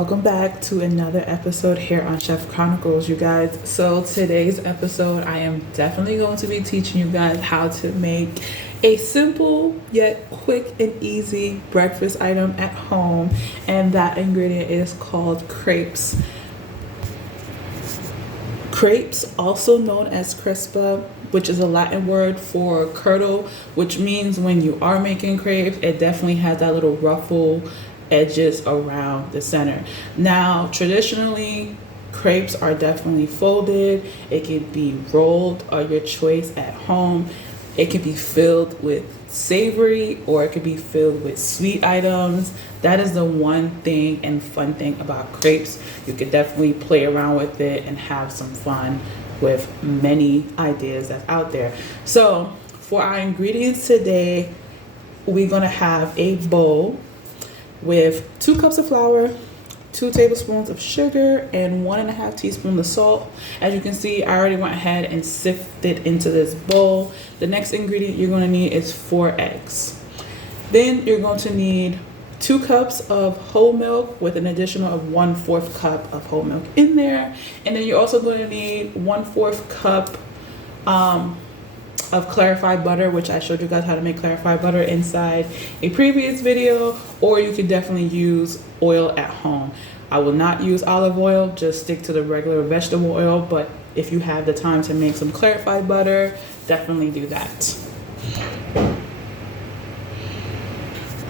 Welcome back to another episode here on Chef Chronicles, you guys. So today's episode, I am definitely going to be teaching you guys how to make a simple yet quick and easy breakfast item at home, and that ingredient is called crepes. Crepes, also known as crispa, which is a Latin word for curdle, which means when you are making crepes, it definitely has that little ruffle edges around the center. Now, traditionally, crepes are definitely folded. It can be rolled or your choice at home. It can be filled with savory or it could be filled with sweet items. That is the one thing and fun thing about crepes. You could definitely play around with it and have some fun with many ideas that's out there. So for our ingredients today, we're gonna have a bowl with 2 cups of flour, 2 tablespoons of sugar, and 1.5 teaspoons of salt. As you can see, I already went ahead and sifted into this bowl. The next ingredient you're going to need is 4 eggs. Then you're going to need 2 cups of whole milk with an additional of 1/4 cup of whole milk in there. And then you're also going to need 1/4 cup of clarified butter, which I showed you guys how to make clarified butter inside a previous video, or you could definitely use oil at home. I will not use olive oil, just stick to the regular vegetable oil, but if you have the time to make some clarified butter, definitely do that.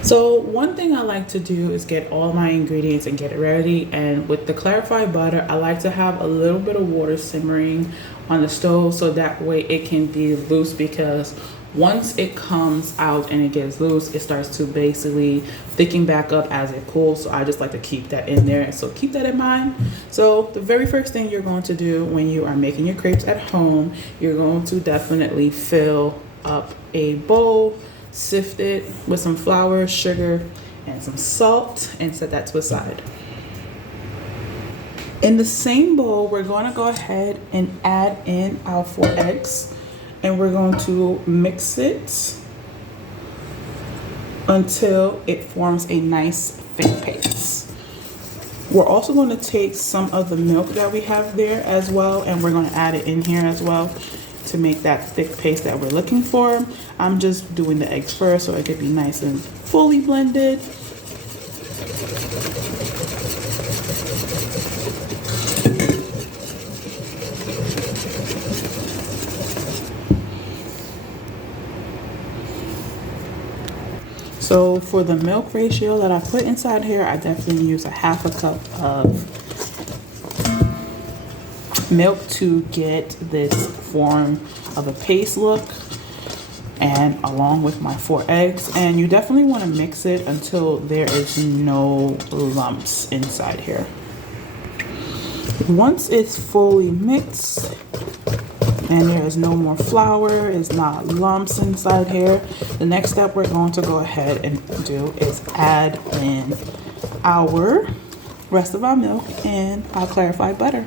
So one thing I like to do is get all my ingredients and get it ready, and with the clarified butter, I like to have a little bit of water simmering on the stove so that way it can be loose, because once it comes out and it gets loose, it starts to basically thicken back up as it cools. So I just like to keep that in there, so keep that in mind. So the very first thing you're going to do when you are making your crepes at home, you're going to definitely fill up a bowl, sift it with some flour, sugar, and some salt, and set that to the side. In the same bowl, we're going to go ahead and add in our 4 eggs, and we're going to mix it until it forms a nice thick paste. We're also going to take some of the milk that we have there as well, and we're going to add it in here as well to make that thick paste that we're looking for. I'm just doing the eggs first so it could be nice and fully blended. So for the milk ratio that I put inside here, I definitely use 1/2 cup of milk to get this form of a paste look, and along with my 4 eggs. And you definitely want to mix it until there is no lumps inside here. Once it's fully mixed and there is no more flour, it's not lumps inside here, the next step we're going to go ahead and do is add in our rest of our milk and our clarified butter.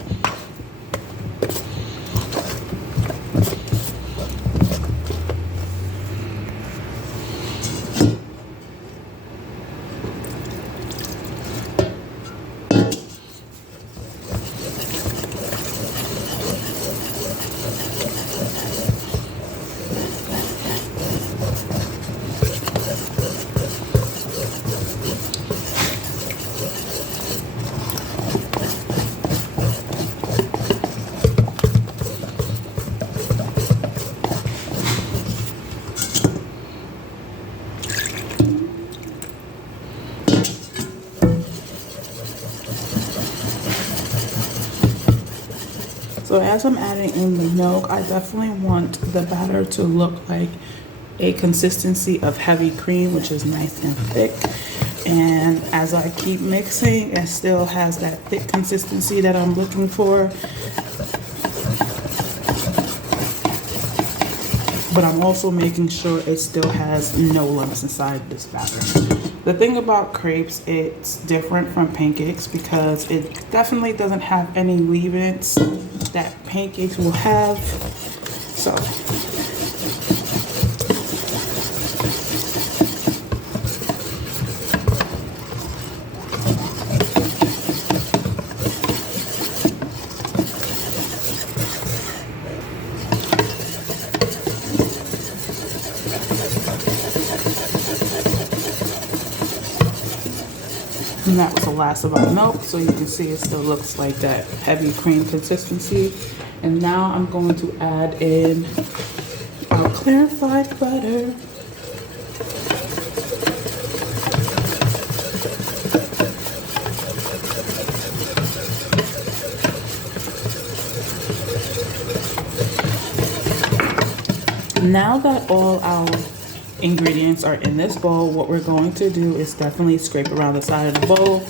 So as I'm adding in the milk, I definitely want the batter to look like a consistency of heavy cream, which is nice and thick. And as I keep mixing, it still has that thick consistency that I'm looking for. But I'm also making sure it still has no lumps inside this batter. The thing about crepes, it's different from pancakes because it definitely doesn't have any leave-ins that pancakes will have. So last of our milk, so you can see it still looks like that heavy cream consistency. And now I'm going to add in our clarified butter. Now that all our ingredients are in this bowl, what we're going to do is definitely scrape around the side of the bowl,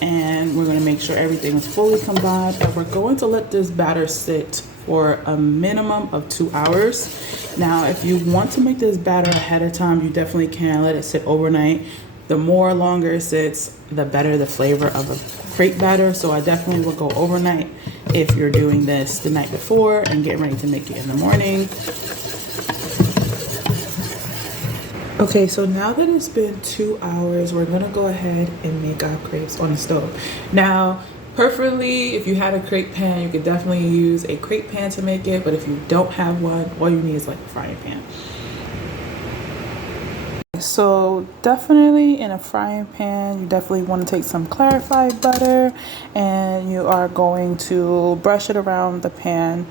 and we're going to make sure everything is fully combined, and we're going to let this batter sit for a minimum of 2 hours. Now, if you want to make this batter ahead of time, you definitely can let it sit overnight. The more longer it sits, the better the flavor of a crepe batter. So I definitely will go overnight if you're doing this the night before and getting ready to make it in the morning. Okay, so now that it's been 2 hours, we're gonna go ahead and make our crepes on the stove. Now, preferably, if you had a crepe pan, you could definitely use a crepe pan to make it, but if you don't have one, all you need is like a frying pan. So definitely in a frying pan, you definitely want to take some clarified butter, and you are going to brush it around the pan.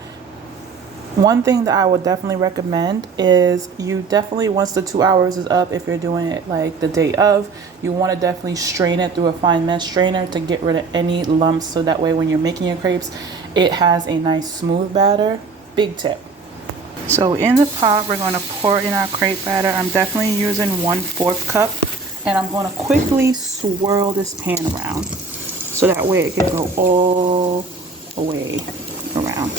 One thing that I would definitely recommend is you definitely, once the 2 hours is up, if you're doing it like the day of, you want to definitely strain it through a fine mesh strainer to get rid of any lumps, so that way when you're making your crepes, it has a nice smooth batter. Big tip. So in the pot, we're going to pour in our crepe batter. I'm definitely using 1/4 cup, and I'm going to quickly swirl this pan around so that way it can go all the way around.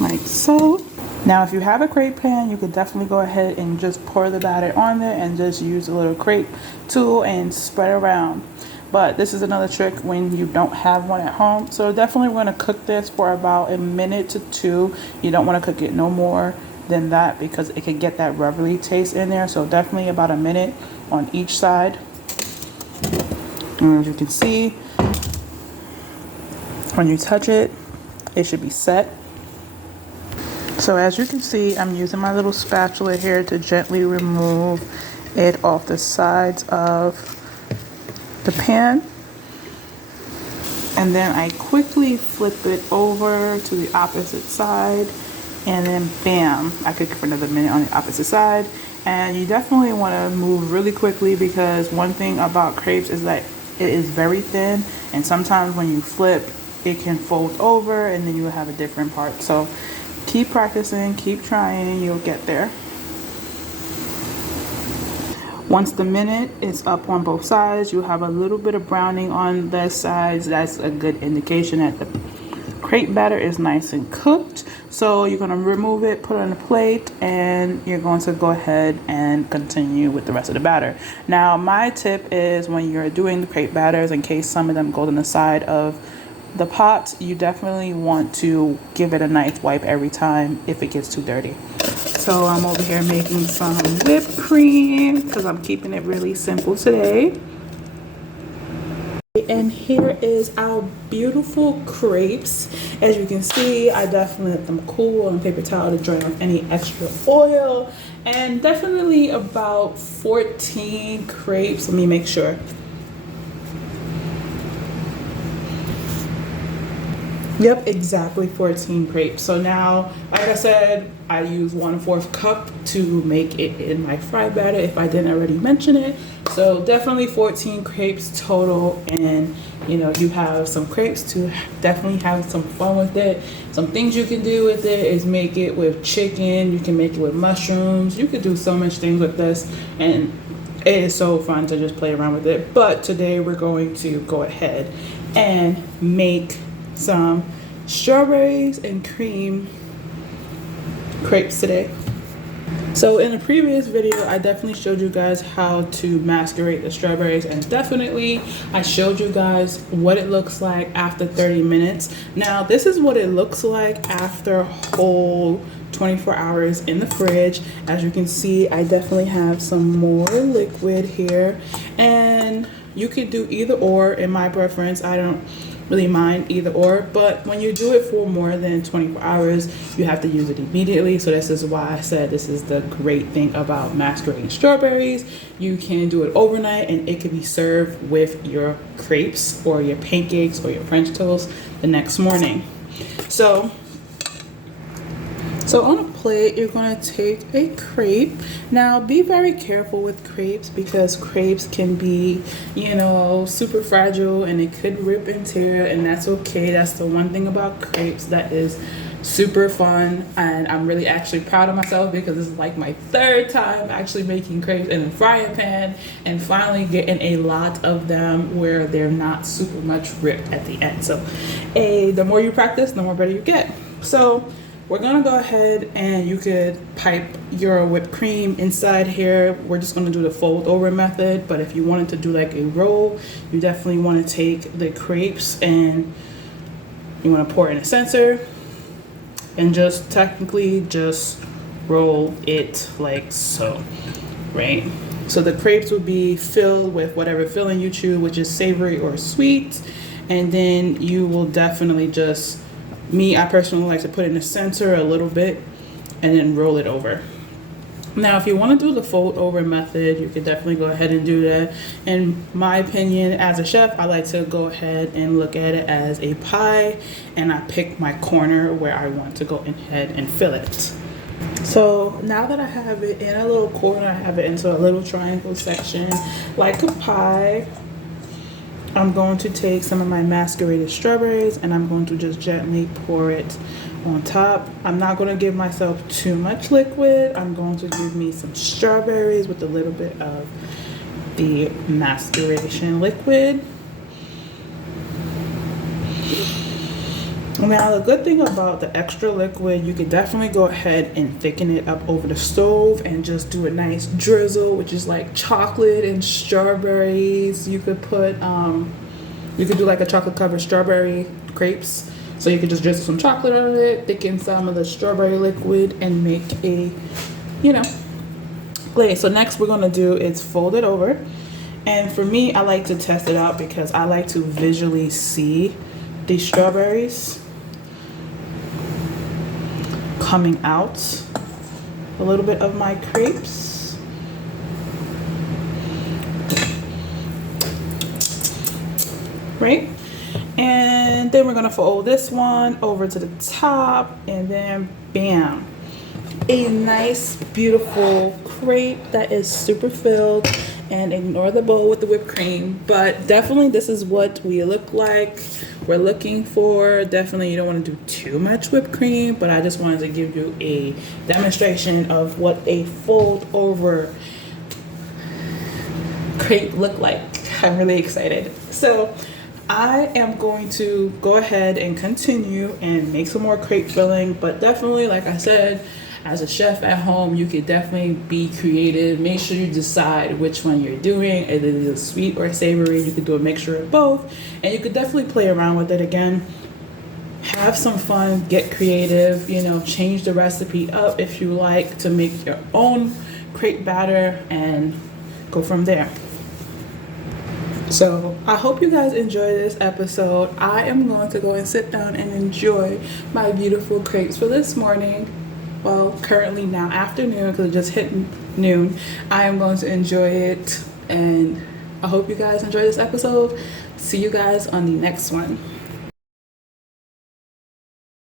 Like so. Now if you have a crepe pan, you could definitely go ahead and just pour the batter on there and just use a little crepe tool and spread around. But this is another trick when you don't have one at home. So definitely we're going to cook this for about 1 to 2 minutes. You don't want to cook it no more than that because it could get that rubbery taste in there. So definitely about 1 minute on each side. And as you can see, when you touch it, it should be set. So as you can see, I'm using my little spatula here to gently remove it off the sides of the pan. And then I quickly flip it over to the opposite side, and then bam, I cook it for another minute on the opposite side. And you definitely want to move really quickly, because one thing about crepes is that it is very thin, and sometimes when you flip, it can fold over and then you will have a different part. So keep practicing, keep trying, and you'll get there. Once the minute is up on both sides, you have a little bit of browning on the sides. That's a good indication that the crepe batter is nice and cooked. So you're going to remove it, put it on a plate, and you're going to go ahead and continue with the rest of the batter. Now, my tip is when you're doing the crepe batters, in case some of them go on the side of the pot, you definitely want to give it a nice wipe every time if it gets too dirty. So I'm over here making some whipped cream because I'm keeping it really simple today. And here is our beautiful crepes. As you can see, I definitely let them cool on paper towel to drain off any extra oil. And definitely about 14 crepes. Let me make sure. Yep, exactly 14 crepes. So now, like I said, I use 1/4 cup to make it in my fry batter if I didn't already mention it. So definitely 14 crepes total, and you know, you have some crepes to definitely have some fun with it. Some things you can do with it is make it with chicken, you can make it with mushrooms, you could do so much things with this, and it is so fun to just play around with it. But today we're going to go ahead and make some strawberries and cream crepes today. So in a previous video, I definitely showed you guys how to macerate the strawberries, and definitely I showed you guys what it looks like after 30 minutes. Now this is what it looks like after a whole 24 hours in the fridge. As you can see, I definitely have some more liquid here, and you could do either or. In my preference, I don't really mind either or, but when you do it for more than 24 hours, you have to use it immediately. So this is why I said this is the great thing about masquerading strawberries. You can do it overnight and it can be served with your crepes or your pancakes or your French toast the next morning. So on a plate, you're going to take a crepe. Now, be very careful with crepes because crepes can be, super fragile and it could rip and tear, and that's okay. That's the one thing about crepes that is super fun, and I'm really actually proud of myself because this is like my third time actually making crepes in a frying pan and finally getting a lot of them where they're not super much ripped at the end. So the more you practice, the more better you get. So we're gonna go ahead and you could pipe your whipped cream inside here. We're just gonna do the fold over method, but if you wanted to do like a roll, you definitely wanna take the crepes and you wanna pour it in a censer and just technically just roll it like so, right? So the crepes would be filled with whatever filling you choose, which is savory or sweet, and then you will definitely just, I personally like to put it in the center a little bit and then roll it over. Now, if you want to do the fold over method, you could definitely go ahead and do that. In my opinion, as a chef, I like to go ahead and look at it as a pie, and I pick my corner where I want to go ahead and fill it. So now that I have it in a little corner, I have it into a little triangle section like a pie. I'm going to take some of my masqueraded strawberries and I'm going to just gently pour it on top. I'm not going to give myself too much liquid. I'm going to give me some strawberries with a little bit of the masqueration liquid. Now, the good thing about the extra liquid, you could definitely go ahead and thicken it up over the stove and just do a nice drizzle, which is like chocolate and strawberries. You could put, you could do like a chocolate covered strawberry crepes. So you could just drizzle some chocolate on it, thicken some of the strawberry liquid, and make a, glaze. So next we're gonna do is fold it over. And for me, I like to test it out because I like to visually see the strawberries coming out a little bit of my crepes. Right? And then we're gonna fold this one over to the top, and then bam, a nice beautiful crepe that is super filled. And ignore the bowl with the whipped cream, but definitely this is what we look like. We're looking for, definitely you don't want to do too much whipped cream, but I just wanted to give you a demonstration of what a fold over crepe look like. I'm really excited. So I am going to go ahead and continue and make some more crepe filling, but definitely, like I said, as a chef at home, you could definitely be creative. Make sure you decide which one you're doing, either it's sweet or savory. You could do a mixture of both, and you could definitely play around with it again. Have some fun, get creative, change the recipe up if you like to make your own crepe batter and go from there. So I hope you guys enjoy this episode. I am going to go and sit down and enjoy my beautiful crepes for this morning. Well, currently now afternoon because it just hit noon. I am going to enjoy it, and I hope you guys enjoy this episode. See you guys on the next one.